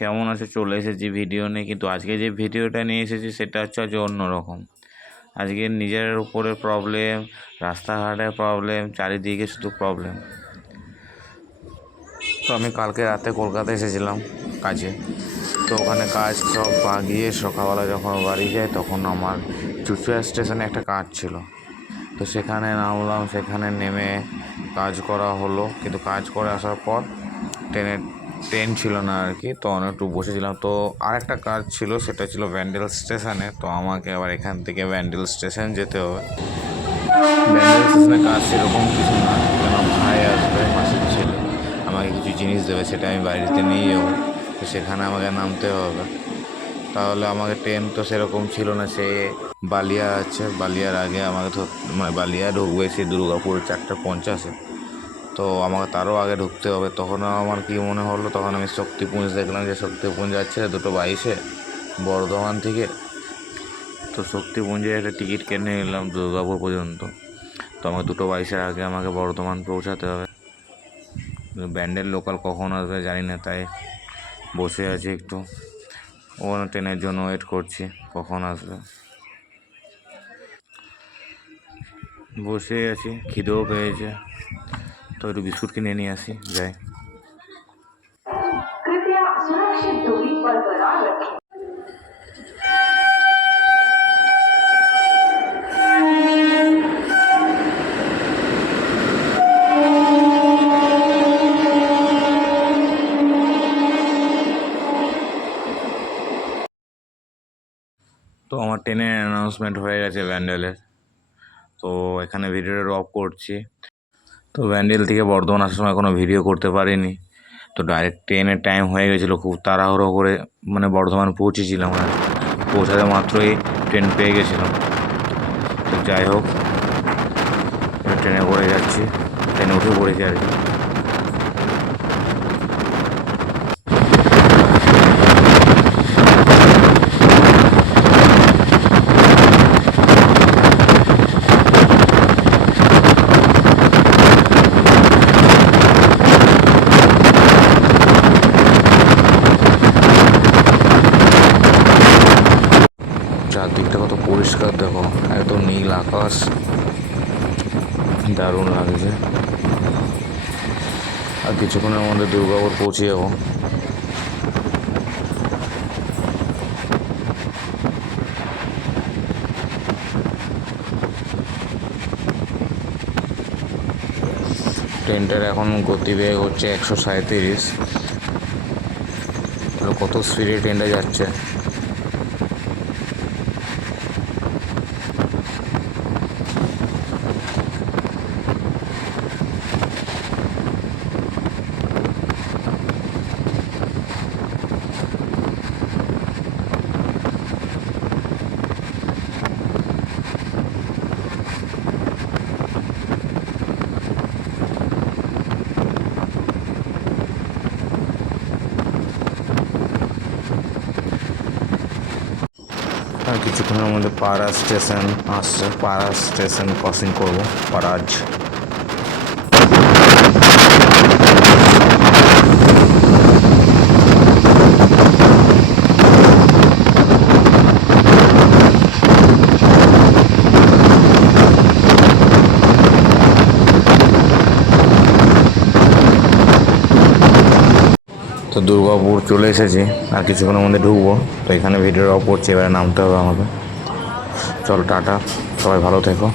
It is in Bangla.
কেমন আছে? চলে এসেছি ভিডিও নিয়ে, কিন্তু আজকে যে ভিডিওটা নিয়ে এসেছি সেটা হচ্ছে আজ অন্যরকম আজকে নিজের উপরে প্রবলেম রাস্তাঘাটের প্রবলেম চারিদিকে শুধু প্রবলেম তো আমি কালকে রাতে কলকাতা এসেছিলাম কাজে। তো ওখানে কাজ সব বাগিয়ে সকালবেলা যখন বাড়ি যাই তখন আমার চুচুড়া স্টেশনে একটা কাজ ছিল। তো সেখানে নামলাম, সেখানে নেমে কাজ করা হলো। কিন্তু কাজ করে আসার পর ট্রেনের ট্রেন ছিল না আর কি, তো অনেক একটু বসেছিলাম। তো আরেকটা কাজ ছিল, সেটা ছিল ব্যান্ডেল স্টেশনে তো আমাকে আবার এখান থেকে ব্যান্ডেল স্টেশন যেতে হবে। ব্যান্ডেল স্টেশনে কাজ সেরকম কিছু না, কেন ভাই আসবে, মাসির ছেলে, আমাকে কিছু জিনিস দেবে, সেটা আমি বাড়িতে নিয়ে যাব, তো সেখানে আমাকে নামতে হবে। তাহলে আমাকে ট্রেন তো সেরকম ছিল না, সে বালিয়া আছে, বালিয়ার আগে আমাকে মানে বালিয়া ঢুকবে সে দুর্গাপুর চারটে পঞ্চাশে। তো আমাকে তারও আগে ঢুকতে হবে। তখন আমার কি মনে হলো, তখন আমি শক্তিপুঞ্জ দেখলাম যে শক্তিপুঞ্জ যাচ্ছে দুটো বাইশে, বর্ধমান থেকে। তো শক্তিপুঞ্জে একটা টিকিট কিনে নিলাম দুর্গাপুর পর্যন্ত। তো আমাকে দুটো বাইশের আগে আমাকে বর্ধমান পৌঁছাতে হবে। ব্যান্ডের লোকাল কখন আসবে জানি না, তাই বসে আছি একটু। ওখানে ট্রেনের জন্য ওয়েট করছি, কখন আসবে। বসে আছি, খিদেও পেয়েছে। একটু বিস্কুট কিনে নিয়ে আসি যাই। তো আমার ট্রেনের অ্যানাউন্সমেন্ট হয়ে গেছে ব্যান্ডেলের। তো এখানে ভিডিওটা অফ করছি। তো ব্যান্ডেল থেকে বর্ধমান আসার সময় কোনো ভিডিও করতে পারিনি। তো ডাইরেক্ট ট্রেনের টাইম হয়ে গেছিল, খুব তাড়াহুড়ো করে মানে বর্ধমান পৌঁছেছিলাম আর পৌঁছাতে মাত্রই ট্রেন পেয়ে গেছিলাম। তো যাই হোক ট্রেনে পড়ে যাচ্ছি। ট্রেনে উঠে পড়েছি আর কি। চারদিকটা কত পরিষ্কার, দেখো। এত নীল আকাশ। দারুণ লাগছে। আর কিছুক্ষণের মধ্যে দুর্গাপুর পৌঁছে যাব। ট্রেনটার এখন গতিবেগ হচ্ছে একশো সাঁত্রিশ কত স্পিডে ট্রেনটা যাচ্ছে আর কিছুক্ষণের মধ্যে পাড়া স্টেশন আসছে। পাড়া স্টেশন ক্রসিং করব। পাড়াজ তো দুর্গাপুর চলে এসেছি, আর কিছুক্ষণের মধ্যে ঢুকবো। তো এখানে ভিডিওর করছি, এবারে নামতে হবে আমাকে। চল, টাটা। সবাই ভালো থেকো।